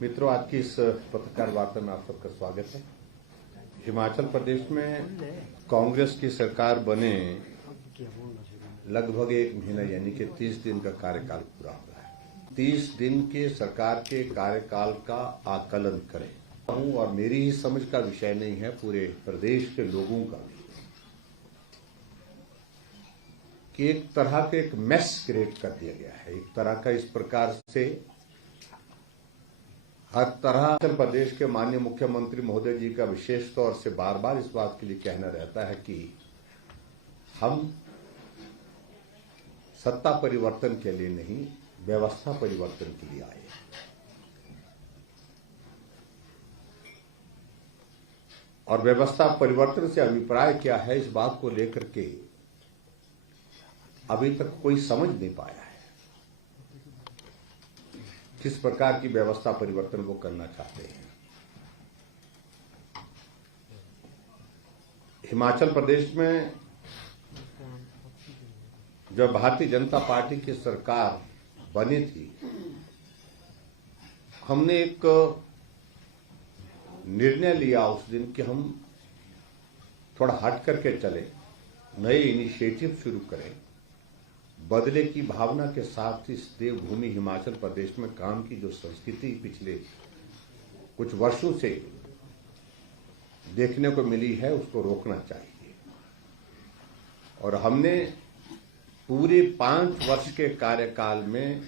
मित्रों, आज की इस पत्रकार वार्ता में आप सबका स्वागत है। हिमाचल प्रदेश में कांग्रेस की सरकार बने लगभग 1 महीना यानी कि 30 दिन का कार्यकाल पूरा हो रहा है। 30 दिन के सरकार के कार्यकाल का आकलन करें और मेरी ही समझ का विषय नहीं है, पूरे प्रदेश के लोगों का भी, कि एक तरह के एक मेस क्रिएट कर दिया गया है। एक तरह का इस प्रकार से हर तरह हिमाचल प्रदेश के माननीय मुख्यमंत्री महोदय जी का विशेष तौर से बार बार इस बात के लिए कहना रहता है कि हम सत्ता परिवर्तन के लिए नहीं, व्यवस्था परिवर्तन के लिए आए। और व्यवस्था परिवर्तन से अभिप्राय क्या है, इस बात को लेकर के अभी तक कोई समझ नहीं पाया है किस प्रकार की व्यवस्था परिवर्तन वो करना चाहते हैं। हिमाचल प्रदेश में जब भारतीय जनता पार्टी की सरकार बनी थी, हमने एक निर्णय लिया उस दिन कि हम थोड़ा हट करके चले, नए इनिशिएटिव शुरू करें, बदले की भावना के साथ इस देवभूमि हिमाचल प्रदेश में काम की जो संस्कृति पिछले कुछ वर्षों से देखने को मिली है उसको रोकना चाहिए। और हमने पूरे 5 वर्ष के कार्यकाल में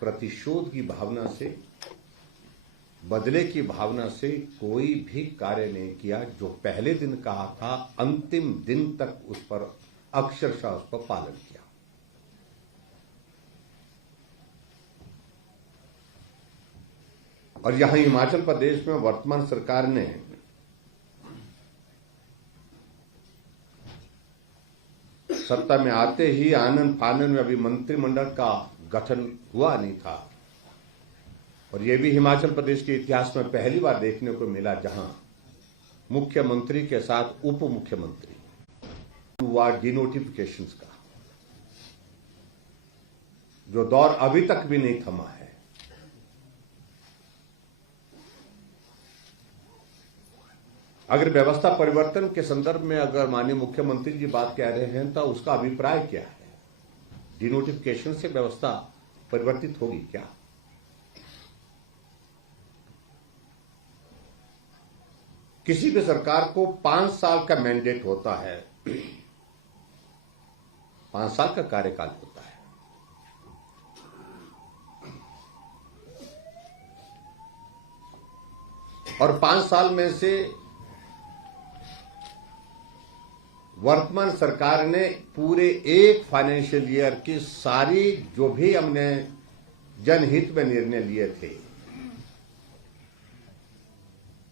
प्रतिशोध की भावना से, बदले की भावना से कोई भी कार्य नहीं किया। जो पहले दिन कहा था, अंतिम दिन तक उस पर अक्षरशः उस पर पालन किया। और यहां हिमाचल प्रदेश में वर्तमान सरकार ने सत्ता में आते ही आनंद फानन में, अभी मंत्रिमंडल का गठन हुआ नहीं था, और यह भी हिमाचल प्रदेश के इतिहास में पहली बार देखने को मिला जहां मुख्यमंत्री के साथ उप मुख्यमंत्री हुआ डिनोटिफिकेशंस का, जो दौर अभी तक भी नहीं थमा है। अगर व्यवस्था परिवर्तन के संदर्भ में अगर माननीय मुख्यमंत्री जी बात कह रहे हैं तो उसका अभिप्राय क्या है? डिनोटिफिकेशन से व्यवस्था परिवर्तित होगी क्या? किसी भी सरकार को 5 साल का मैंडेट होता है, 5 साल का कार्यकाल होता है। और 5 साल में से वर्तमान सरकार ने पूरे एक फाइनेंशियल ईयर की सारी जो भी हमने जनहित में निर्णय लिए थे,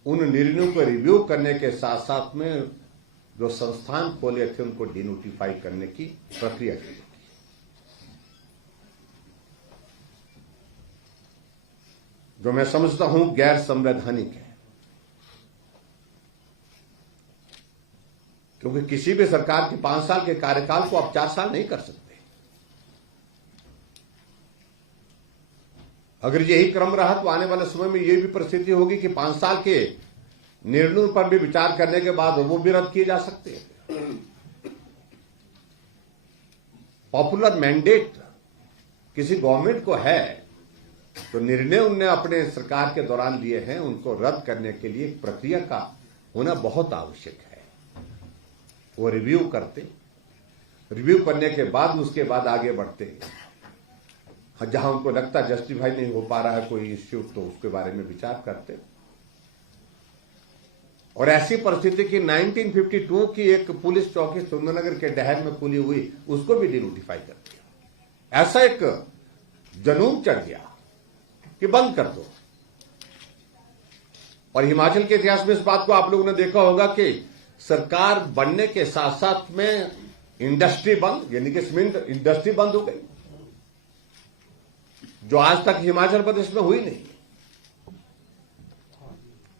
उन निर्णयों को रिव्यू करने के साथ साथ में जो संस्थान खोले थे उनको डिनोटिफाई करने की प्रक्रिया शुरू की। जो मैं समझता हूं गैर संवैधानिक है, क्योंकि किसी भी सरकार के 5 साल के कार्यकाल को आप 4 साल नहीं कर सकते। अगर यही क्रम रहा तो आने वाले समय में यह भी परिस्थिति होगी कि 5 साल के निर्णयों पर भी विचार करने के बाद वो भी रद्द किए जा सकते हैं। पॉपुलर मैंडेट किसी गवर्नमेंट को है तो निर्णय उनने अपने सरकार के दौरान लिए हैं, उनको रद्द करने के लिए एक प्रक्रिया का होना बहुत आवश्यक है। वो रिव्यू करते, रिव्यू करने के बाद उसके बाद आगे बढ़ते। जहां उनको लगता जस्टिफाई नहीं हो पा रहा है कोई इश्यू तो उसके बारे में विचार करते। और ऐसी परिस्थिति की 1952 की एक पुलिस चौकी सुंदरनगर के डहर में खुली हुई, उसको भी डिनोटिफाई कर दिया। ऐसा एक जुनून चढ़ गया कि बंद कर दो। और हिमाचल के इतिहास में इस बात को आप लोगों ने देखा होगा कि सरकार बनने के साथ साथ में इंडस्ट्री बंद, यानी कि सीमेंट इंडस्ट्री बंद हो गई, जो आज तक हिमाचल प्रदेश में हुई नहीं।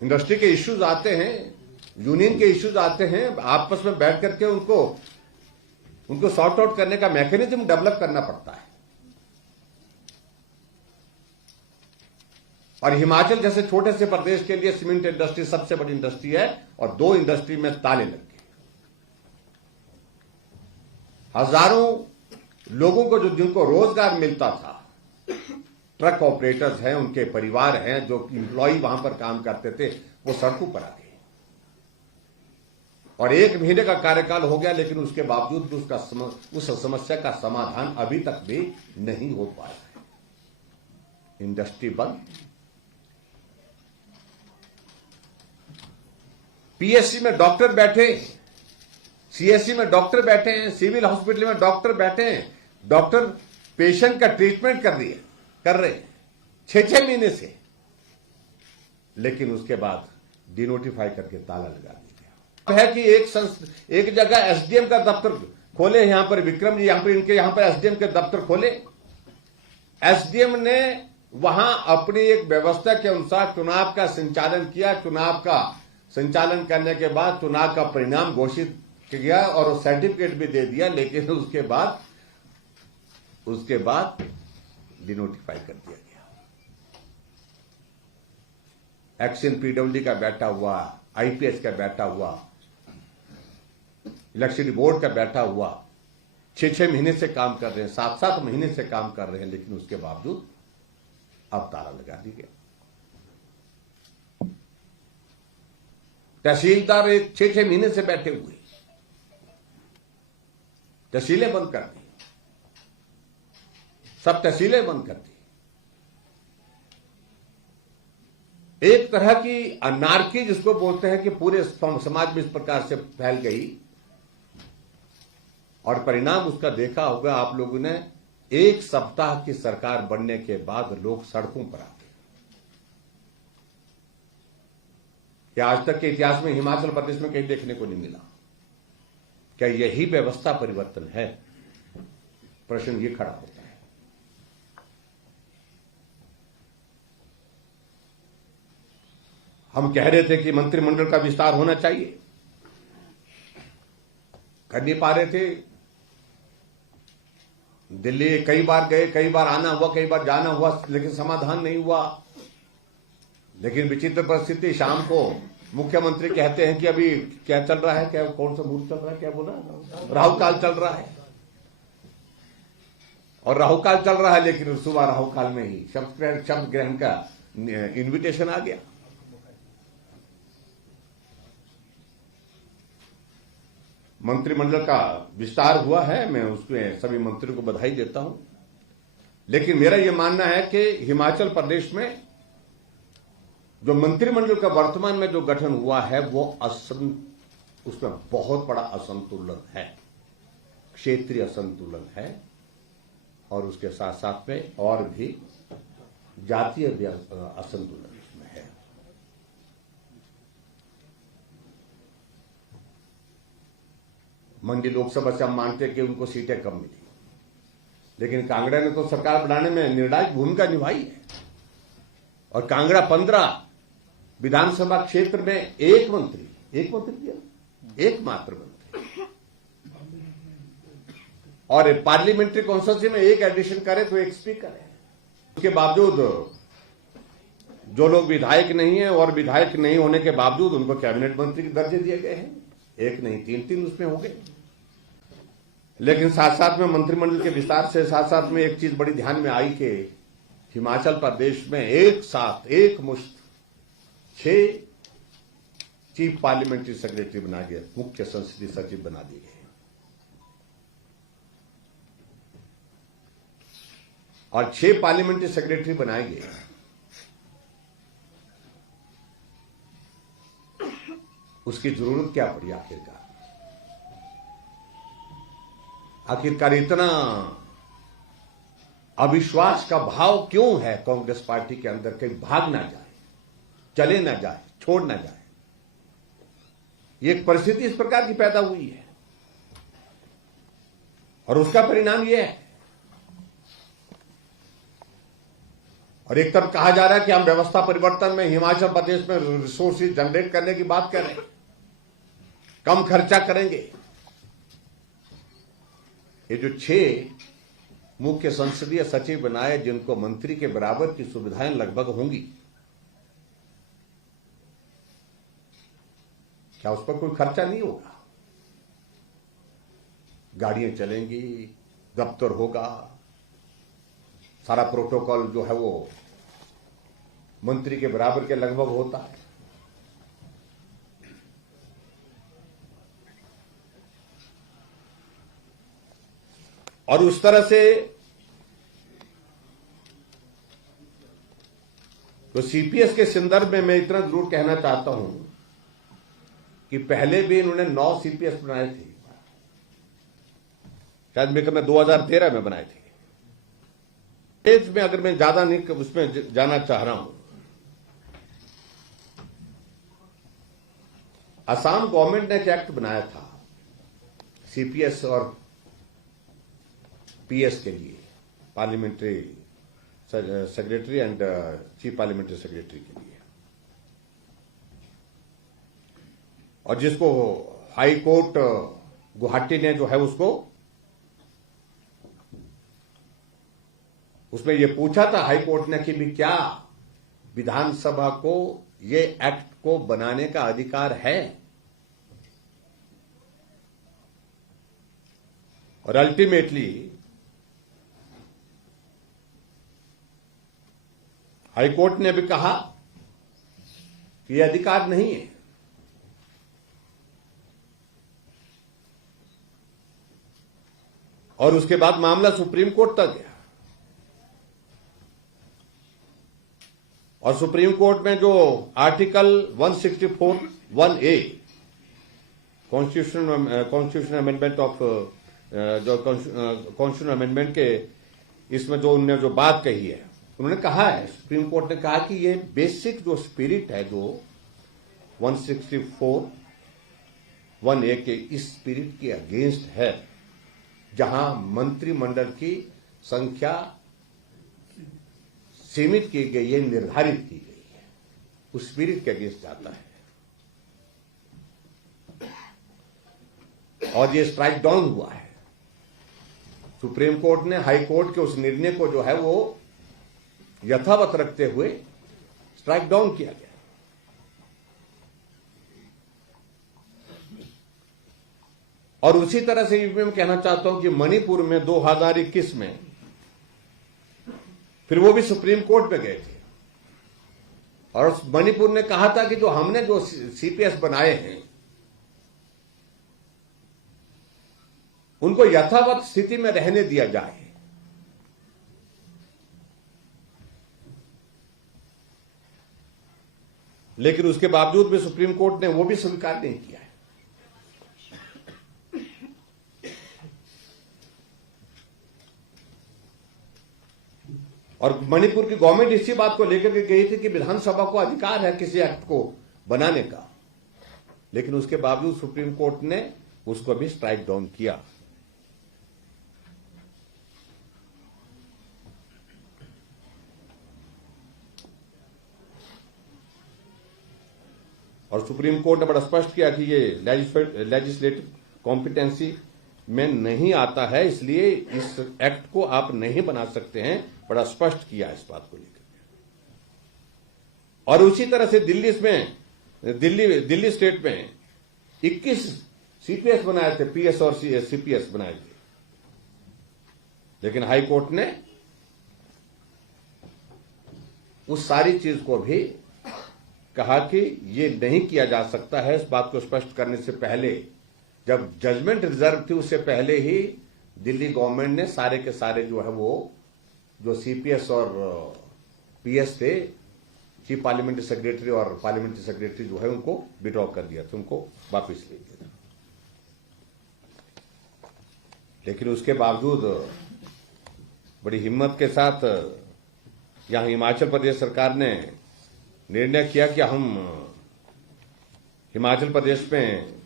इंडस्ट्री के इश्यूज आते हैं, यूनियन के इश्यूज आते हैं, आपस में बैठ करके उनको सॉर्ट आउट करने का मैकेनिज्म डेवलप करना पड़ता है। और हिमाचल जैसे छोटे से प्रदेश के लिए सीमेंट इंडस्ट्री सबसे बड़ी इंडस्ट्री है और 2 इंडस्ट्री में ताले लग गए। हजारों लोगों को जिनको रोजगार मिलता था, ट्रक ऑपरेटर्स हैं, उनके परिवार हैं, जो इंप्लॉई वहां पर काम करते थे, वो सड़कों पर आ गए। और 1 महीने का कार्यकाल हो गया, लेकिन उसके बावजूद भी उस समस्या का समाधान अभी तक भी नहीं हो पाया है। इंडस्ट्री बंद। पीएससी में डॉक्टर बैठे, सीएससी में डॉक्टर बैठे हैं, सिविल हॉस्पिटल में डॉक्टर बैठे हैं, डॉक्टर पेशेंट का ट्रीटमेंट कर रहे हैं 6-6 महीने से, लेकिन उसके बाद डिनोटिफाई करके ताला लगा दिया गया है कि एक जगह एसडीएम का दफ्तर खोले, यहां पर विक्रम जी यहां पर एसडीएम के दफ्तर खोले। एसडीएम ने वहां अपनी एक व्यवस्था के अनुसार चुनाव का संचालन किया। चुनाव का संचालन करने के बाद चुनाव का परिणाम घोषित किया और सर्टिफिकेट भी दे दिया, लेकिन उसके बाद डिनोटिफाई कर दिया गया। एक्शन पीडब्ल्यूडी का बैठा हुआ, आईपीएस का बैठा हुआ, इलेक्शन बोर्ड का बैठा हुआ 6-6 महीने से काम कर रहे हैं, 7-7 महीने से काम कर रहे हैं, लेकिन उसके बावजूद अब ताला लगा दी गया। तहसीलदार 6-6 महीने से बैठे हुए, तहसीलें बंद कर दी, सब तहसीलें बंद कर दी। एक तरह की अनार्की जिसको बोलते हैं कि पूरे समाज में इस प्रकार से फैल गई, और परिणाम उसका देखा होगा आप लोगों ने। 1 सप्ताह की सरकार बनने के बाद लोग सड़कों पर आ गए। क्या आज तक के इतिहास में हिमाचल प्रदेश में कहीं देखने को नहीं मिला? क्या यही व्यवस्था परिवर्तन है? प्रश्न ये खड़ा होता है। हम कह रहे थे कि मंत्रिमंडल का विस्तार होना चाहिए, कर नहीं पा रहे थे। दिल्ली कई बार गए, कई बार आना हुआ, कई बार जाना हुआ, लेकिन समाधान नहीं हुआ। लेकिन विचित्र परिस्थिति, शाम को मुख्यमंत्री कहते हैं कि अभी क्या चल रहा है, क्या कौन सा मुहूर्त चल रहा है, क्या बोला, राहु काल चल रहा है। और राहु काल चल रहा है, लेकिन सुबह राहु काल में ही शब्द ग्रहण का इन्विटेशन आ गया। मंत्रिमंडल का विस्तार हुआ है, मैं उसमें सभी मंत्रियों को बधाई देता हूं। लेकिन मेरा यह मानना है कि हिमाचल प्रदेश में जो मंत्रिमंडल का वर्तमान में जो गठन हुआ है, वो उसमें बहुत बड़ा असंतुलन है, क्षेत्रीय असंतुलन है, और उसके साथ साथ में और भी जातीय असंतुलन इसमें है। मंडी लोकसभा से हम मानते हैं कि उनको सीटें कम मिली, लेकिन कांगड़ा ने तो सरकार बनाने में निर्णायक भूमिका निभाई है। और कांगड़ा 15 विधानसभा क्षेत्र में एक मंत्री दिया, एकमात्र मंत्री, और पार्लियामेंट्री कॉन्स्टिट्यूंसी में एक एडिशन करे तो एक स्पीकर है। उसके बावजूद जो लोग विधायक नहीं है और विधायक नहीं होने के बावजूद उनको कैबिनेट मंत्री के दर्जे दिए गए हैं। एक नहीं 3 उसमें हो गए। लेकिन साथ साथ में मंत्रिमंडल के विस्तार से साथ साथ में एक चीज बड़ी ध्यान में आई कि हिमाचल प्रदेश में एक साथ एक मुश्त 6 चीफ पार्लियामेंट्री सेक्रेटरी बना गए, मुख्य संसदीय सचिव बना दिए गए, और 6 पार्लियामेंट्री सेक्रेटरी बनाए गए। उसकी जरूरत क्या पड़ी आखिरकार इतना अविश्वास का भाव क्यों है कांग्रेस पार्टी के अंदर? कहीं भाग ना जाए, चले ना जाए, छोड़ ना जाए। ये एक परिस्थिति इस प्रकार की पैदा हुई है, और उसका परिणाम यह है। और एक तरफ कहा जा रहा है कि हम व्यवस्था परिवर्तन में हिमाचल प्रदेश में रिसोर्सेज जनरेट करने की बात कर रहे हैं, कम खर्चा करेंगे। ये जो 6 मुख्य संसदीय सचिव बनाए, जिनको मंत्री के बराबर की सुविधाएं लगभग होंगी, क्या उस पर कोई खर्चा नहीं होगा? गाड़ियां चलेंगी, दफ्तर होगा, सारा प्रोटोकॉल जो है वो मंत्री के बराबर के लगभग होता है। और उस तरह से तो सीपीएस के संदर्भ में मैं इतना जरूर कहना चाहता हूं कि पहले भी इन्होंने 9 सीपीएस बनाए थे, शायद मैं 2013 में बनाए थे। पेज में अगर मैं ज्यादा नहीं उसमें जाना चाह रहा हूं, असम गवर्नमेंट ने एक एक्ट बनाया था सीपीएस और पीएस के लिए, parliamentary secretary and chief parliamentary secretary के लिए, और जिसको हाई कोर्ट गुवाहाटी ने जो है उसमें ये पूछा था हाई कोर्ट ने कि भी क्या विधानसभा को ये एक्ट को बनाने का अधिकार है, और अल्टीमेटली हाई कोर्ट ने भी कहा कि यह अधिकार नहीं है। और उसके बाद मामला सुप्रीम कोर्ट तक गया, और सुप्रीम कोर्ट में जो article 164(1)(a) constitution amendment of जो कॉन्स्टिट्यूशन अमेंडमेंट के इसमें जो उन्होंने जो बात कही है, उन्होंने कहा है, सुप्रीम कोर्ट ने कहा कि ये बेसिक जो स्पिरिट है जो 164(1)(a) के इस स्पिरिट के अगेंस्ट है, जहां मंत्रिमंडल की संख्या सीमित की गई है, निर्धारित की गई है, उस स्पिरिट के अगेंस्ट जाता है। और ये स्ट्राइक डाउन हुआ है। सुप्रीम कोर्ट ने हाई कोर्ट के उस निर्णय को जो है वो यथावत रखते हुए स्ट्राइक डाउन किया गया। और उसी तरह से मैं कहना चाहता हूं कि मणिपुर में 2021 में फिर वो भी सुप्रीम कोर्ट में गए थे, और मणिपुर ने कहा था कि जो हमने जो सीपीएस बनाए हैं उनको यथावत स्थिति में रहने दिया जाए। लेकिन उसके बावजूद भी सुप्रीम कोर्ट ने वो भी स्वीकार नहीं किया है। और मणिपुर की गवर्नमेंट इसी बात को लेकर के गई थी कि विधानसभा को अधिकार है किसी एक्ट को बनाने का, लेकिन उसके बावजूद सुप्रीम कोर्ट ने उसको भी स्ट्राइक डाउन किया। और सुप्रीम कोर्ट ने बड़ा स्पष्ट किया कि ये लेजिस्लेटिव कॉम्पिटेंसी में नहीं आता है, इसलिए इस एक्ट को आप नहीं बना सकते हैं, बड़ा स्पष्ट किया इस बात को लेकर। और उसी तरह से दिल्ली स्टेट में 21 सीपीएस बनाए थे, पीएस और सीपीएस बनाए थे, लेकिन हाई कोर्ट ने उस सारी चीज को भी कहा कि ये नहीं किया जा सकता है। इस बात को स्पष्ट करने से पहले, जब जजमेंट रिजर्व थी उससे पहले ही दिल्ली गवर्नमेंट ने सारे के सारे जो है वो जो सीपीएस और पीएस थे, चीफ पार्लियामेंट्री सेक्रेटरी और पार्लियामेंट्री सेक्रेटरी जो है उनको विड्रॉ कर दिया था, उनको वापस ले लिया। लेकिन उसके बावजूद बड़ी हिम्मत के साथ यहां हिमाचल प्रदेश सरकार ने निर्णय किया कि हम हिमाचल प्रदेश में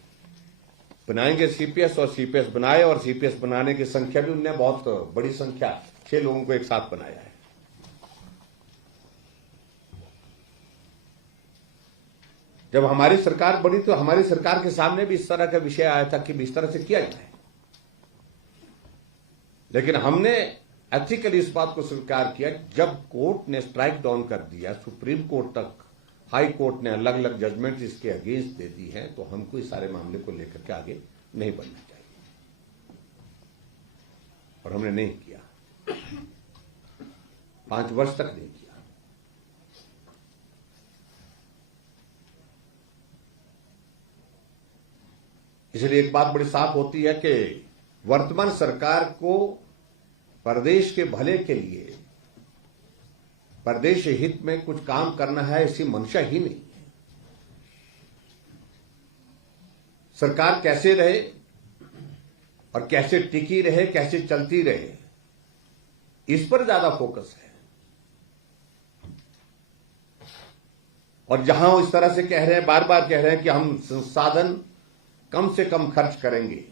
बनाएंगे सीपीएस, और सीपीएस बनाए, और सीपीएस बनाने की संख्या भी उनने बहुत बड़ी संख्या 6 लोगों को एक साथ बनाया है। जब हमारी सरकार बनी तो हमारी सरकार के सामने भी इस तरह का विषय आया था कि इस तरह से किया जाए, लेकिन हमने एथिकली इस बात को स्वीकार किया। जब कोर्ट ने स्ट्राइक डाउन कर दिया, सुप्रीम कोर्ट तक हाई कोर्ट ने अलग अलग जजमेंट इसके अगेंस्ट दे दी है, तो हमको इस सारे मामले को लेकर के आगे नहीं बढ़ना चाहिए, और हमने नहीं किया, 5 वर्ष तक नहीं किया। इसलिए एक बात बड़ी साफ होती है कि वर्तमान सरकार को प्रदेश के भले के लिए, प्रदेश हित में कुछ काम करना है, ऐसी मंशा ही नहीं है। सरकार कैसे रहे और कैसे टिकी रहे, कैसे चलती रहे, इस पर ज्यादा फोकस है। और जहां वो इस तरह से कह रहे हैं, बार बार कह रहे हैं कि हम संसाधन कम से कम खर्च करेंगे,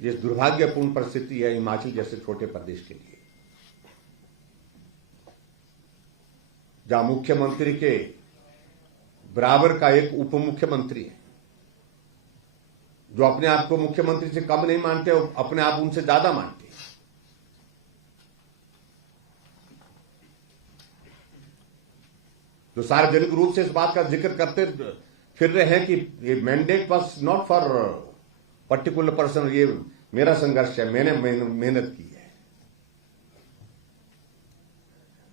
ये दुर्भाग्यपूर्ण परिस्थिति है हिमाचल जैसे छोटे प्रदेश के लिए, जहां मुख्यमंत्री के बराबर का एक उप मुख्यमंत्री है, जो अपने आप को मुख्यमंत्री से कम नहीं मानते, अपने आप उनसे ज्यादा मानते हैं। जो सार्वजनिक रूप से इस बात का जिक्र करते फिर रहे हैं कि ये mandate was not for particular person, ये मेरा संघर्ष है, मैंने मेहनत की है।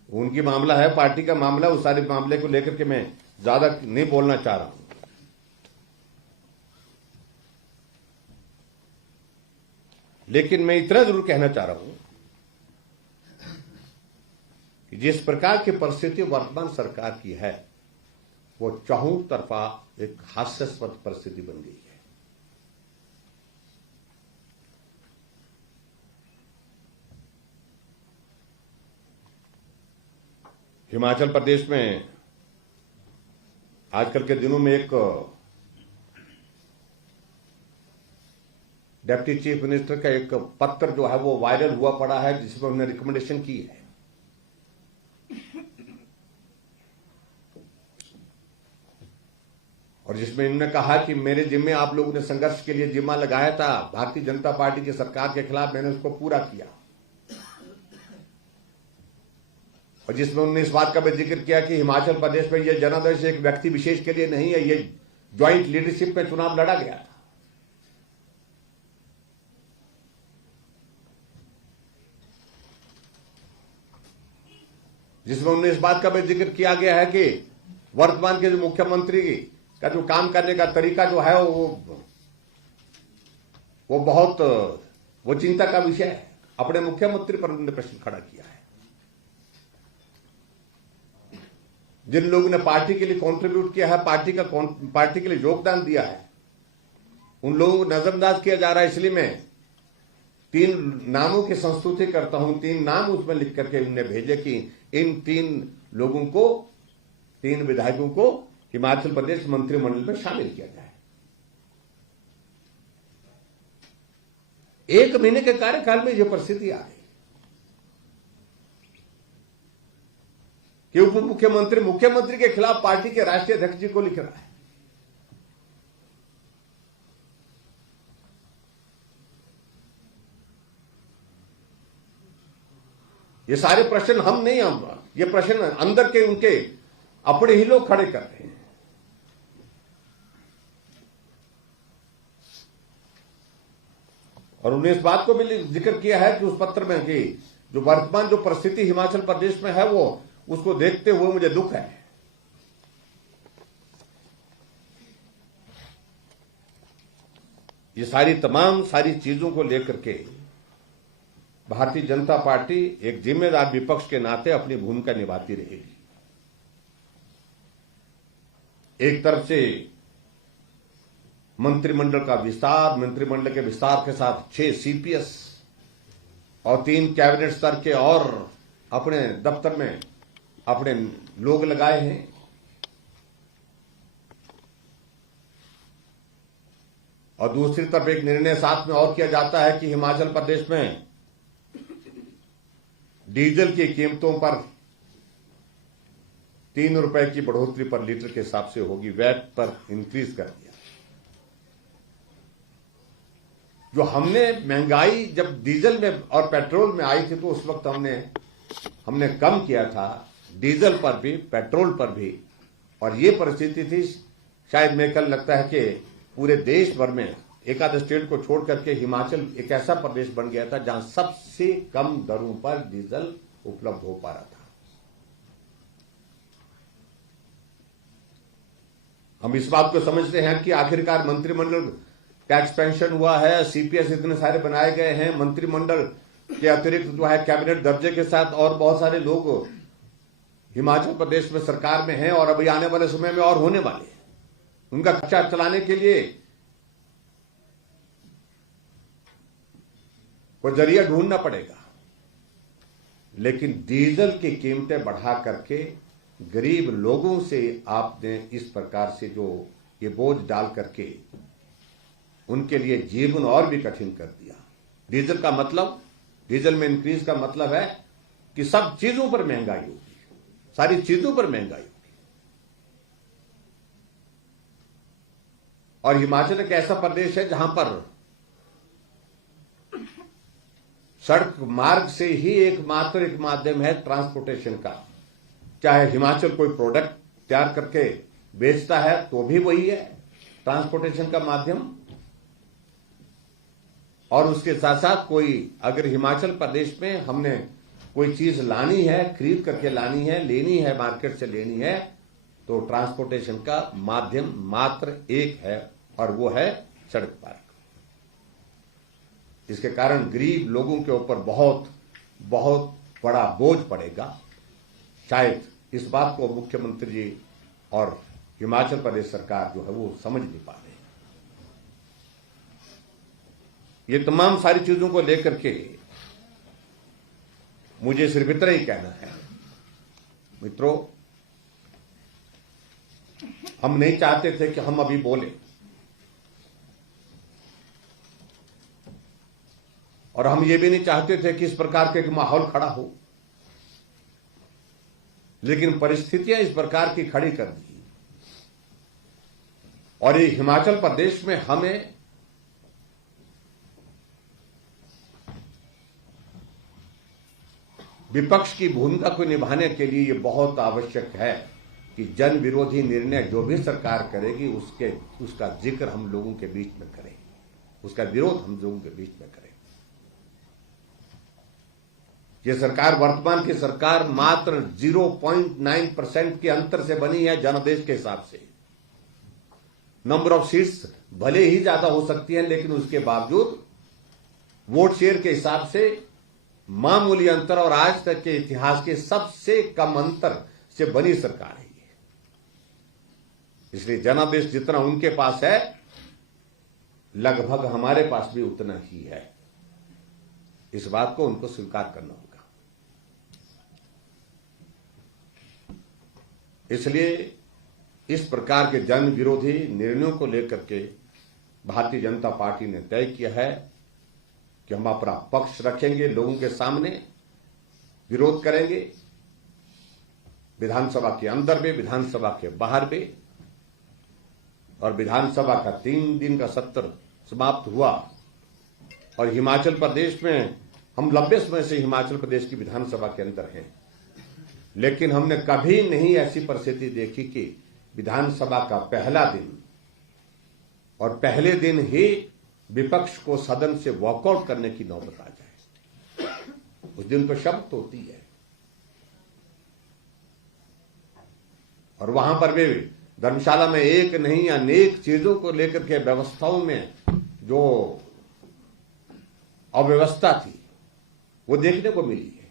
उनकी मामला है, पार्टी का मामला, उस सारे मामले को लेकर के मैं ज्यादा नहीं बोलना चाह रहा हूं। लेकिन मैं इतना जरूर कहना चाह रहा हूं कि जिस प्रकार की परिस्थिति वर्तमान सरकार की है, वो चारों तरफा एक हास्यास्पद परिस्थिति बन गई है। हिमाचल प्रदेश में आजकल के दिनों में एक डिप्टी चीफ मिनिस्टर का एक पत्र जो है वो वायरल हुआ पड़ा है, जिसमें उन्होंने रिकमेंडेशन की है और जिसमें इन्होंने कहा कि मेरे जिम्मे आप लोगों ने संघर्ष के लिए जिम्मा लगाया था भारतीय जनता पार्टी की सरकार के खिलाफ, मैंने उसको पूरा किया। और जिसमें उन्होंने इस बात का भी जिक्र किया कि हिमाचल प्रदेश में यह जनादेश एक व्यक्ति विशेष के लिए नहीं है, ये ज्वाइंट लीडरशिप में चुनाव लड़ा गया था। जिसमें उन्होंने इस बात का भी जिक्र किया गया है कि वर्तमान के जो मुख्यमंत्री का जो काम करने का तरीका जो है वो बहुत वो चिंता का विषय है। अपने मुख्यमंत्री पर उन्होंने प्रश्न खड़ा किया है। जिन लोगों ने पार्टी के लिए कंट्रीब्यूट किया है, पार्टी के लिए योगदान दिया है, उन लोगों को नजरअंदाज किया जा रहा है। इसलिए मैं 3 नामों की संस्तुति करता हूं, 3 नाम उसमें लिख करके उन्होंने भेजे कि इन 3 लोगों को, 3 विधायकों को हिमाचल प्रदेश मंत्रिमंडल में शामिल किया जाए। 1 महीने के कार्यकाल में यह परिस्थिति आ गई कि उप मुख्यमंत्री के खिलाफ पार्टी के राष्ट्रीय अध्यक्ष जी को लिख रहा है। ये सारे प्रश्न हम नहीं, ये प्रश्न अंदर के उनके अपने ही लोग खड़े कर रहे हैं। और उन्होंने इस बात को भी जिक्र किया है कि उस पत्र में कि जो वर्तमान जो परिस्थिति हिमाचल प्रदेश में है, वो उसको देखते हुए मुझे दुख है। ये सारी चीजों को लेकर के भारतीय जनता पार्टी एक जिम्मेदार विपक्ष के नाते अपनी भूमिका निभाती रहेगी। एक तरफ से मंत्रिमंडल के विस्तार के साथ 6 CPS और 3 कैबिनेट स्तर के और अपने दफ्तर में अपने लोग लगाए हैं। और दूसरी तरफ एक निर्णय साथ में और किया जाता है कि हिमाचल प्रदेश में डीजल की कीमतों पर 3 रुपए की बढ़ोतरी पर लीटर के हिसाब से होगी, वैट पर इंक्रीज कर दिया। जो हमने महंगाई जब डीजल में और पेट्रोल में आई थी तो उस वक्त हमने कम किया था, डीजल पर भी, पेट्रोल पर भी। और ये परिस्थिति थी, शायद मैं कल लगता है कि पूरे देश भर में एक आध स्टेट को छोड़ करके हिमाचल एक ऐसा प्रदेश बन गया था जहां सबसे कम दरों पर डीजल उपलब्ध हो पा रहा था। हम इस बात को समझते हैं कि आखिरकार मंत्रिमंडल का एक्सपेंशन हुआ है, सीपीएस इतने सारे बनाए गए हैं, मंत्रिमंडल के अतिरिक्त जो है कैबिनेट दर्जे के साथ और बहुत सारे लोग हिमाचल प्रदेश में सरकार में हैं और अभी आने वाले समय में और होने वाले हैं। उनका खर्चा चलाने के लिए कोई जरिया ढूंढना पड़ेगा। लेकिन डीजल की कीमतें बढ़ा करके गरीब लोगों से आपने इस प्रकार से जो ये बोझ डाल करके उनके लिए जीवन और भी कठिन कर दिया। डीजल का मतलब, डीजल में इंक्रीज का मतलब है कि सब चीजों पर महंगाई होगी, सारी चीजों पर महंगाई होगी। और हिमाचल एक ऐसा प्रदेश है जहां पर सड़क मार्ग से ही एकमात्र एक माध्यम है ट्रांसपोर्टेशन का। चाहे हिमाचल कोई प्रोडक्ट तैयार करके बेचता है तो भी वही है ट्रांसपोर्टेशन का माध्यम। और उसके साथ साथ कोई अगर हिमाचल प्रदेश में हमने कोई चीज लानी है, खरीद करके लानी है, लेनी है, मार्केट से लेनी है, तो ट्रांसपोर्टेशन का माध्यम मात्र एक है और वो है सड़क मार्ग। इसके कारण गरीब लोगों के ऊपर बहुत बहुत बड़ा बोझ पड़ेगा। शायद इस बात को मुख्यमंत्री जी और हिमाचल प्रदेश सरकार जो है वो समझ नहीं पा रहे। ये तमाम सारी चीजों को लेकर के मुझे सिर्फ इतना ही कहना है, मित्रों, हम नहीं चाहते थे कि हम अभी बोले और हम ये भी नहीं चाहते थे कि इस प्रकार का एक माहौल खड़ा हो, लेकिन परिस्थितियां इस प्रकार की खड़ी कर दी। और ये हिमाचल प्रदेश में हमें विपक्ष की भूमिका को निभाने के लिए ये बहुत आवश्यक है कि जन विरोधी निर्णय जो भी सरकार करेगी उसका जिक्र हम लोगों के बीच में करें, उसका विरोध हम लोगों के बीच में करें। ये सरकार, वर्तमान की सरकार मात्र 0.9% के अंतर से बनी है जनादेश के हिसाब से। नंबर ऑफ सीट्स भले ही ज्यादा हो सकती हैं, लेकिन उसके बावजूद वोट शेयर के हिसाब से मामूली अंतर और आज तक के इतिहास के सबसे कम अंतर से बनी सरकार है ये। इसलिए जनादेश जितना उनके पास है, लगभग हमारे पास भी उतना ही है। इस बात को उनको स्वीकार करना होगा। इसलिए इस प्रकार के जन विरोधी निर्णयों को लेकर के भारतीय जनता पार्टी ने तय किया है कि हम अपना पक्ष रखेंगे, लोगों के सामने विरोध करेंगे, विधानसभा के अंदर भी, विधानसभा के बाहर भी। और विधानसभा का 3 दिन का सत्र समाप्त हुआ और हिमाचल प्रदेश में हम लंबे समय से हिमाचल प्रदेश की विधानसभा के अंदर हैं, लेकिन हमने कभी नहीं ऐसी परिस्थिति देखी कि विधानसभा का पहला दिन और पहले दिन ही विपक्ष को सदन से वॉकआउट करने की नौबत आ जाए। उस दिन तो शब्द होती है। और वहां पर भी धर्मशाला में एक नहीं अनेक चीजों को लेकर के व्यवस्थाओं में जो अव्यवस्था थी वो देखने को मिली है।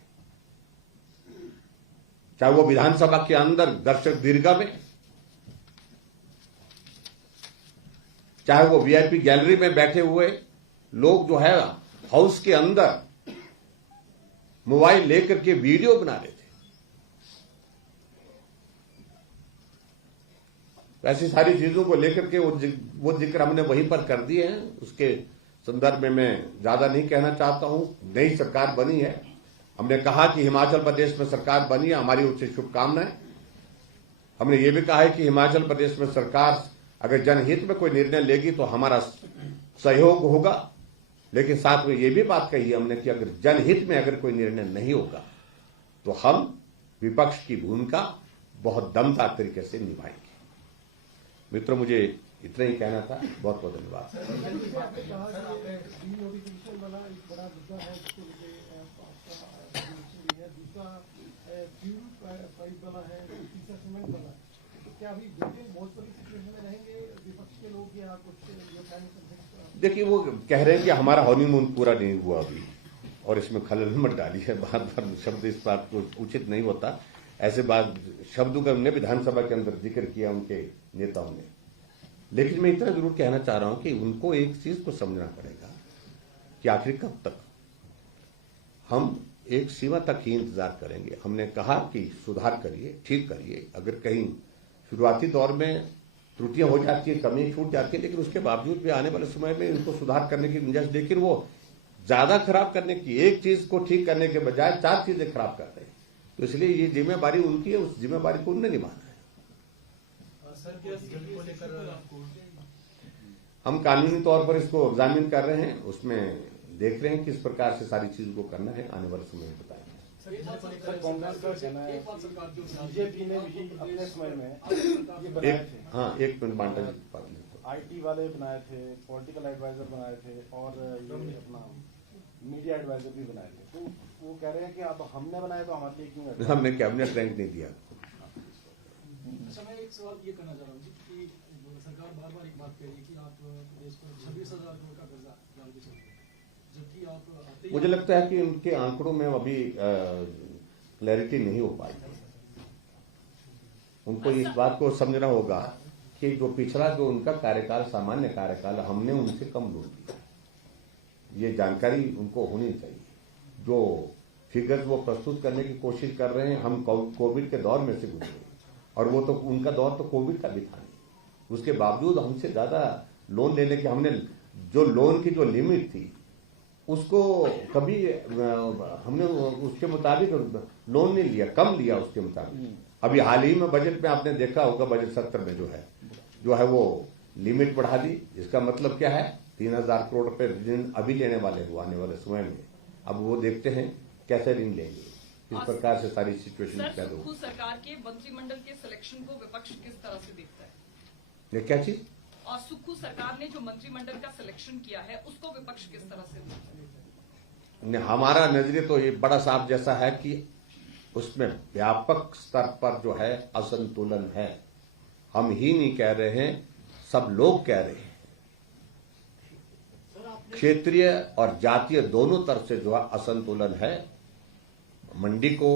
चाहे वो विधानसभा के अंदर दर्शक दीर्घा में, चाहे वो वीआईपी गैलरी में बैठे हुए लोग जो है हाउस के अंदर मोबाइल लेकर के वीडियो बना रहे थे। ऐसी सारी चीजों को लेकर के वो जिक्र हमने वहीं पर कर दिए हैं। उसके संदर्भ में मैं ज्यादा नहीं कहना चाहता हूं। नई सरकार बनी है, हमने कहा कि हिमाचल प्रदेश में सरकार बनी है, हमारी उससे शुभकामनाएं। हमने ये भी कहा है कि हिमाचल प्रदेश में सरकार अगर जनहित में कोई निर्णय लेगी तो हमारा सहयोग होगा, लेकिन साथ में ये भी बात कही हमने कि अगर जनहित में अगर कोई निर्णय नहीं होगा तो हम विपक्ष की भूमिका बहुत दमदार तरीके से निभाएंगे। मित्रों, मुझे इतना ही कहना था। बहुत बहुत धन्यवाद। देखिए, वो कह रहे हैं कि हमारा हनीमून पूरा नहीं हुआ अभी और इसमें खलल मत डाली है। बार बार शब्द इस बात को उचित नहीं होता। ऐसे बात शब्दों का हमने विधानसभा के अंदर जिक्र किया उनके नेताओं ने। लेकिन मैं इतना जरूर कहना चाह रहा हूं कि उनको एक चीज को समझना पड़ेगा कि आखिर कब तक हम एक सीमा तक ही इंतजार करेंगे। हमने कहा कि सुधार करिए, ठीक करिए। अगर कहीं शुरुआती दौर में त्रुटियां हो जाती है, कमी छूट जाती है, लेकिन उसके बावजूद भी आने वाले समय में इनको सुधार करने की गुंजाइश। लेकिन वो ज्यादा खराब करने की, एक चीज को ठीक करने के बजाय 4 चीजें खराब कर रहे हैं। तो इसलिए ये जिम्मेवारी उनकी है, उस जिम्मेवारी को उन्हें निभाना है। हम कानूनी तौर पर इसको एग्जामिन कर रहे हैं, उसमें देख रहे हैं किस प्रकार से सारी चीज को करना है। आने वाले समय में बताएंगे। कांग्रेस का कहना है बीजेपी ने भी अपने समय में ये बनाए थे। हाँ, एक मिनट बांटा जी। IT वाले बनाए थे, पॉलिटिकल एडवाइजर बनाए थे और ये अपना मीडिया एडवाइजर भी बनाए थे। तो वो कह रहे हैं कि अब हमने बनाए तो हमारे लिए क्यों? हमने कैबिनेट रैंक नहीं दिया। अच्छा, मैं एक सवाल ये करना चाह रहा हूँ कि सरकार बार बार एक बात कह रही है कि आप प्रदेश पर 26,000 करोड़ का कर्जा डाल के चल रहे हैं, जबकि आप मुझे लगता है कि उनके आंकड़ों में अभी क्लैरिटी नहीं हो पाई है। उनको इस बात को समझना होगा कि जो पिछला जो उनका कार्यकाल, सामान्य कार्यकाल, हमने उनसे कम लूट दिया। ये जानकारी उनको होनी चाहिए। जो फिगर्स वो प्रस्तुत करने की कोशिश कर रहे हैं, हम कोविड के दौर में से गुजरे और वो तो उनका दौर तो कोविड का भी था नहीं। उसके बावजूद हमसे ज्यादा लोन लेने की, हमने जो लोन की जो लिमिट थी उसको कभी हमने उसके मुताबिक लोन नहीं लिया, कम लिया उसके मुताबिक। अभी हाल ही में बजट में आपने देखा होगा, बजट सत्र में जो है वो लिमिट बढ़ा दी। इसका मतलब क्या है? 3,000 करोड़ रुपए ऋण अभी लेने वाले हो आने वाले समय में। अब वो देखते हैं कैसे ऋण लेंगे, किस प्रकार से सारी सिचुएशन पैदा हो। सरकार के मंत्रिमंडल के सिलेक्शन को विपक्ष किस तरह से देखता है? ये क्या चीज? और सुक्खू सरकार ने जो मंत्रिमंडल का सिलेक्शन किया है उसको विपक्ष किस तरह से देखता है? हमारा नजरिया तो ये बड़ा साफ जैसा है कि उसमें व्यापक स्तर पर जो है असंतुलन है। हम ही नहीं कह रहे हैं, सब लोग कह रहे हैं। क्षेत्रीय और जातीय दोनों तरफ से जो है असंतुलन है। मंडी को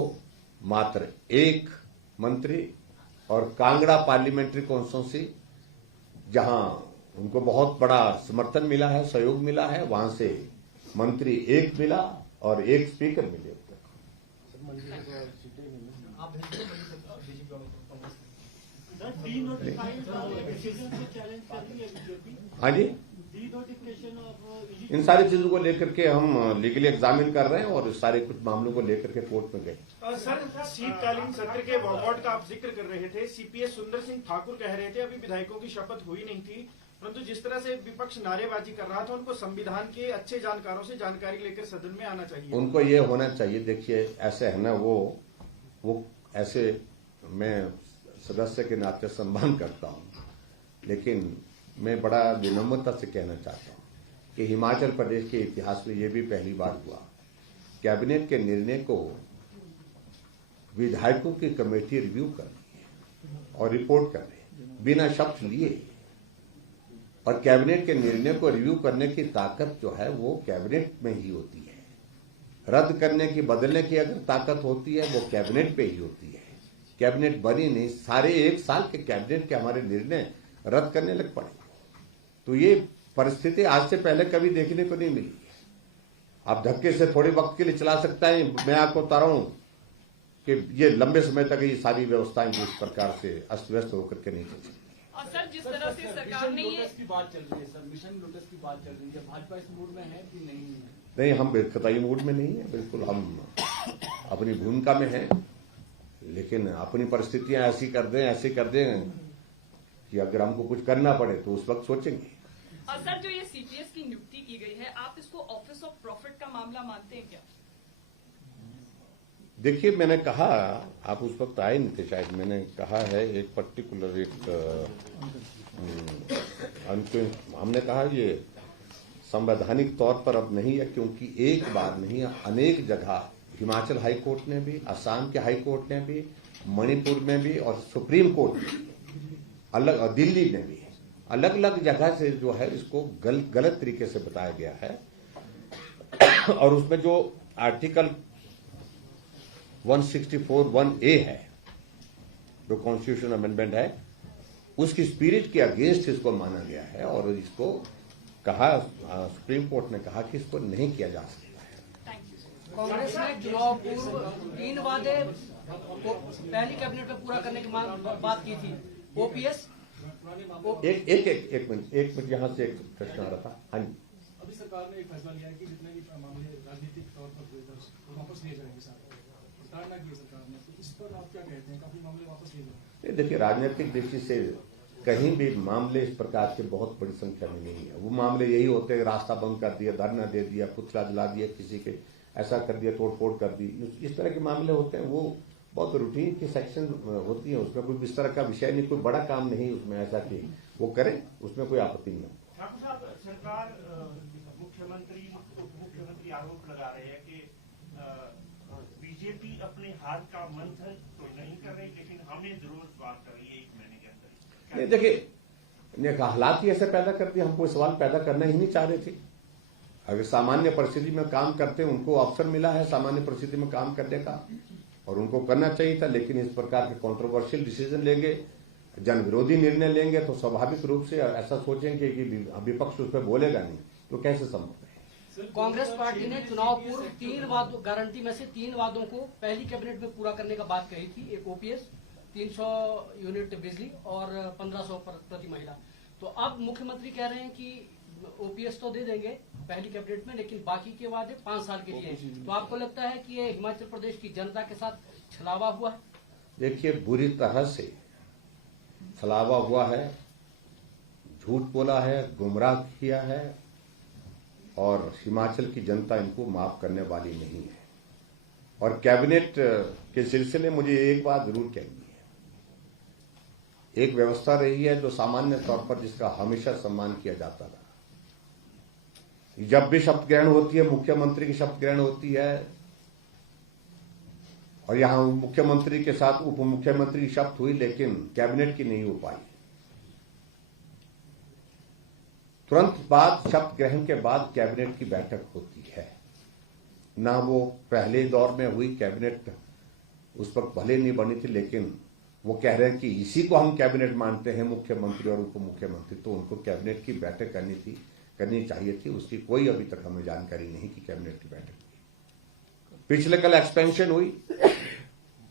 मात्र 1 मंत्री और कांगड़ा पार्लियामेंट्री कॉन्स्टिट्यूंसी, जहां उनको बहुत बड़ा समर्थन मिला है, सहयोग मिला है, वहां से मंत्री 1 मिला और 1 स्पीकर मिले। हाँ जी, इन सारी चीजों को लेकर के हम लीगली एग्जामिन कर रहे हैं और सारे कुछ मामलों को लेकर के कोर्ट में गए। सर, शीतकालीन सत्र के वॉकआउट का आप जिक्र कर रहे थे। CPS सुंदर सिंह ठाकुर कह रहे थे अभी विधायकों की शपथ हुई नहीं थी, परंतु जिस तरह से विपक्ष नारेबाजी कर रहा था, उनको संविधान के अच्छे जानकारों से जानकारी लेकर सदन में आना चाहिए। उनको ये होना चाहिए। देखिए, ऐसे है ना, वो ऐसे मैं सदस्य के नाते सम्मान करता हूं, लेकिन मैं बड़ा विनम्रता से कहना चाहता हूं कि हिमाचल प्रदेश के इतिहास में यह भी पहली बार हुआ, कैबिनेट के निर्णय को विधायकों की कमेटी रिव्यू कर रही है और रिपोर्ट कर रही है बिना शब्द लिए। और कैबिनेट के निर्णय को रिव्यू करने की ताकत जो है वो कैबिनेट में ही होती है। रद्द करने की, बदलने की अगर ताकत होती है वो कैबिनेट पे ही होती है। कैबिनेट बनी नहीं, सारे 1 साल के कैबिनेट के हमारे निर्णय रद्द करने लग पड़े। तो ये परिस्थिति आज से पहले कभी देखने को नहीं मिली। आप धक्के से थोड़े वक्त के लिए चला सकता है, मैं आपको बता रहा हूं कि ये लंबे समय तक ये सारी व्यवस्थाएं जिस प्रकार से अस्त व्यस्त होकर के नहीं चल सकती। और सर, जिस तरह से सरकार ने ये की बात चल रही है, सर मिशन लोटस की बात चल रही है, भाजपा इस मूड में है कि नहीं है? नहीं, हम कतई मूड में नहीं है। बिल्कुल हम अपनी भूमिका में हैं, लेकिन अपनी परिस्थितियां ऐसी कर दें कि अगर हमको कुछ करना पड़े तो उस वक्त सोचेंगे। और सर, जो ये CPS की नियुक्ति की गई है, आप इसको ऑफिस ऑफ प्रॉफिट का मामला मानते हैं क्या? देखिए, मैंने कहा, आप उस वक्त आए नहीं थे शायद, मैंने कहा है एक पर्टिकुलर हमने कहा ये संवैधानिक तौर पर अब नहीं है, क्योंकि एक बार नहीं, अनेक जगह हिमाचल हाई कोर्ट ने भी, असम के हाई कोर्ट ने भी, मणिपुर में भी और सुप्रीम कोर्ट में अलग, और दिल्ली में भी अलग अलग जगह से जो है इसको गलत तरीके से बताया गया है। और उसमें जो आर्टिकल 164(1)A है, जो कॉन्स्टिट्यूशन अमेंडमेंट है, उसकी स्पिरिट के अगेंस्ट इसको माना गया है और इसको कहा, सुप्रीम कोर्ट ने कहा कि इसको नहीं किया जा सकता है। कांग्रेस ने चुनाव पूर्व 3 वादे पहली कैबिनेट में पूरा करने की बात की थी। ओपीएस एक मिनट यहाँ से एक प्रश्न आ रहा था। हाँ जी, अभी सरकार ने एक फैसला लिया है कि जितने भी मामले राजनीतिक तौर पर हुए थे वो वापस लिए जाएंगे सारे, प्रताड़ना की सरकार ने, तो इस पर आप क्या कहते हैं? काफी मामले वापस लिए जाएंगे? देखिए, राजनीतिक दृष्टि से कहीं भी मामले इस प्रकार के बहुत बड़ी संख्या में नहीं है। वो मामले यही होते हैं, रास्ता बंद कर दिया, धरना दे दिया, पुतला जला दिया, किसी के ऐसा कर दिया, तोड़फोड़ कर दी, इस तरह के मामले होते हैं। वो बहुत रूटीन की सेक्शन होती है, उसमें कोई इस तरह का विषय नहीं, कोई बड़ा काम नहीं उसमें ऐसा कि वो करें, उसमें कोई आपत्ति नहीं है। ठाकुर साहब, सरकार मुख्यमंत्री उप मुख्यमंत्री आरोप लगा रहे हैं कि बीजेपी अपने हाथ का मंथन तो नहीं कर रही, लेकिन हमें जरूर सवाल कर रही है 1 महीने के अंदर। नहीं, देखिए, हालात ही ऐसे पैदा कर दिए, हम कोई सवाल पैदा करना ही नहीं चाह रहे थे। अगर सामान्य परिस्थिति में काम करते, उनको अवसर मिला है सामान्य परिस्थिति में काम करने का और उनको करना चाहिए था, लेकिन इस प्रकार के कंट्रोवर्शियल डिसीजन लेंगे, जन विरोधी निर्णय लेंगे तो स्वाभाविक रूप से ऐसा सोचेंगे कि विपक्ष उस पर बोलेगा नहीं, तो कैसे संभव है? कांग्रेस पार्टी ने चुनाव पूर्व 3 वादों गारंटी में से 3 वादों को पहली कैबिनेट में पूरा करने का बात कही थी। एक ओपीएस, 300 यूनिट बिजली और 1500 प्रति महिला। तो अब मुख्यमंत्री कह रहे हैं कि ओपीएस तो दे देंगे पहली कैबिनेट में, लेकिन बाकी के वादे 5 साल के लिए। तो आपको लगता है कि ये हिमाचल प्रदेश की जनता के साथ छलावा हुआ है? देखिए, बुरी तरह से छलावा हुआ है, झूठ बोला है, गुमराह किया है और हिमाचल की जनता इनको माफ करने वाली नहीं है। और कैबिनेट के सिलसिले मुझे एक बात जरूर कहनी है, एक व्यवस्था रही है जो सामान्य तौर पर जिसका हमेशा सम्मान किया जाता रहा। जब भी शपथ ग्रहण होती है, मुख्यमंत्री की शपथ ग्रहण होती है और यहां मुख्यमंत्री के साथ उप मुख्यमंत्री की शपथ हुई, लेकिन कैबिनेट की नहीं हो पाई। तुरंत बाद शपथ ग्रहण के बाद कैबिनेट की बैठक होती है, ना वो पहले दौर में हुई। कैबिनेट उस वक्त भले नहीं बनी थी, लेकिन वो कह रहे हैं कि इसी को हम कैबिनेट मानते हैं, मुख्यमंत्री और उप मुख्यमंत्री, तो उनको कैबिनेट की बैठक करनी चाहिए थी। उसकी कोई अभी तक हमें जानकारी नहीं कि कैबिनेट की बैठक हुई। पिछले कल एक्सपेंशन हुई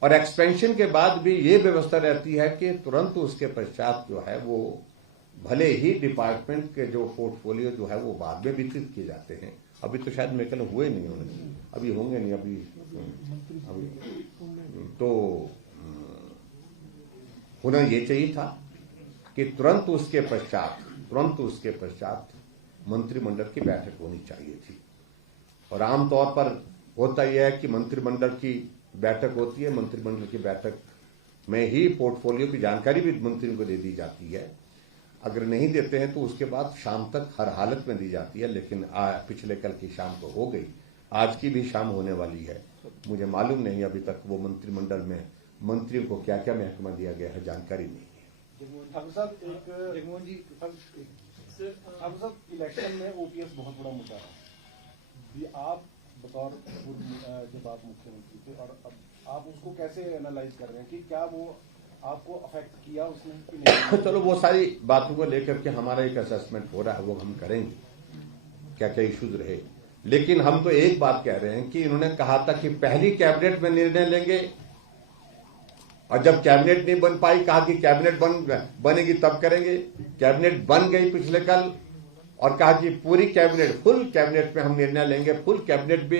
और एक्सपेंशन के बाद भी ये व्यवस्था रहती है कि तुरंत उसके पश्चात जो है वो भले ही डिपार्टमेंट के जो पोर्टफोलियो जो है वो बाद में वितरित किए जाते हैं। अभी तो शायद मेरे ख्याल हुए नहीं होंगे, अभी होंगे नहीं, अभी तो होना ये चाहिए था कि तुरंत उसके पश्चात मंत्रिमंडल की बैठक होनी चाहिए थी। और आमतौर पर होता यह है कि मंत्रिमंडल की बैठक होती है, मंत्रिमंडल की बैठक में ही पोर्टफोलियो की जानकारी भी मंत्रियों को दे दी जाती है। अगर नहीं देते हैं तो उसके बाद शाम तक हर हालत में दी जाती है, लेकिन पिछले कल की शाम तो हो गई, आज की भी शाम होने वाली है। मुझे मालूम नहीं अभी तक वो मंत्रिमंडल में मंत्रियों को क्या क्या महकमा दिया गया है, जानकारी नहीं है। ठाकुर साहब, ठाकुर साहब, इलेक्शन में ओपीएस बहुत बड़ा मुद्दा है। आप बतौर जब आप मुख्यमंत्री थे और अब आप उसको कैसे एनालाइज कर रहे हैं कि क्या वो आपको अफेक्ट किया उसने कि नहीं? चलो, वो सारी बातों को लेकर के हमारा एक असेसमेंट हो रहा है, वो हम करेंगे, क्या क्या इश्यूज रहे। लेकिन हम तो एक बात कह रहे हैं कि इन्होंने कहा था कि पहली कैबिनेट में निर्णय लेंगे, और जब कैबिनेट नहीं बन पाई कहा कि कैबिनेट बनेगी तब करेंगे। कैबिनेट बन गई पिछले कल और कहा कि पूरी कैबिनेट, फुल कैबिनेट में हम निर्णय लेंगे। फुल कैबिनेट भी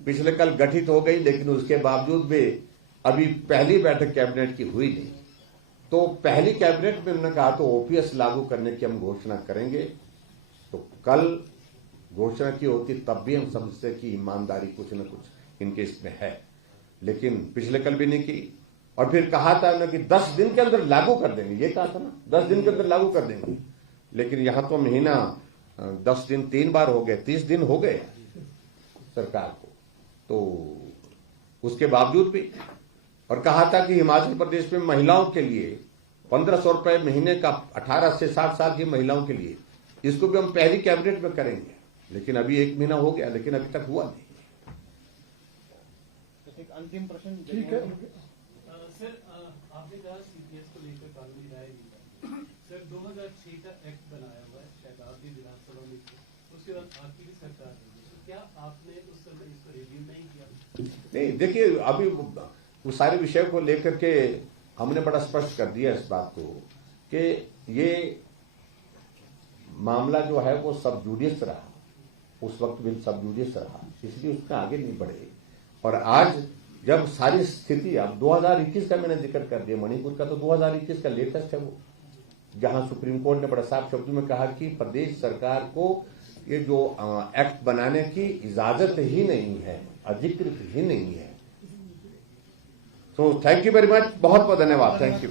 पिछले कल गठित हो गई, लेकिन उसके बावजूद भी अभी पहली बैठक कैबिनेट की हुई नहीं। तो पहली कैबिनेट में उन्होंने कहा तो ओपीएस लागू करने की हम घोषणा करेंगे। तो कल घोषणा की होती तब भी हम समझते कि ईमानदारी कुछ न कुछ इनके इसमें है। लेकिन पिछले कल भी नहीं की। और फिर कहा था उन्होंने कि 10 दिन के अंदर लागू कर देंगे, ये कहा था ना 10 दिन के अंदर लागू कर देंगे, लेकिन यहां तो महीना 10 दिन 3 बार हो गए, 30 दिन हो गए सरकार को। तो उसके बावजूद भी, और कहा था कि हिमाचल प्रदेश में महिलाओं के लिए 1500 रुपए महीने का 18 से 60 साल की महिलाओं के लिए, इसको भी हम पहली कैबिनेट में करेंगे, लेकिन अभी 1 महीना हो गया, लेकिन अभी तक हुआ नहीं। एक अंतिम प्रश्न। ठीक है सर, आपने कहा सीपीएस को लेकर कानूनी राय दी सर, 2006 का एक्ट बनाया हुआ है, शायद आप भी विधानसभा में थे, उसके बाद आपकी भी सरकार है, तो क्या आपने उस समय इसको रिव्यू नहीं किया? नहीं, देखिए अभी उस सारे विषय को लेकर के हमने बड़ा स्पष्ट कर दिया इस बात को कि ये मामला जो है वो सब जुडियस रहा, उस वक्त भी सब जुडियस रहा, इसलिए उसमें आगे नहीं बढ़े। और आज जब सारी स्थिति, अब 2021 का मैंने जिक्र कर दिया, मणिपुर का तो 2021 का लेटेस्ट है वो, जहां सुप्रीम कोर्ट ने बड़ा साफ शब्दों में कहा कि प्रदेश सरकार को ये जो एक्ट बनाने की इजाजत ही नहीं है, अधिकृत ही नहीं है। तो थैंक यू वेरी मच, बहुत बहुत धन्यवाद, थैंक यू।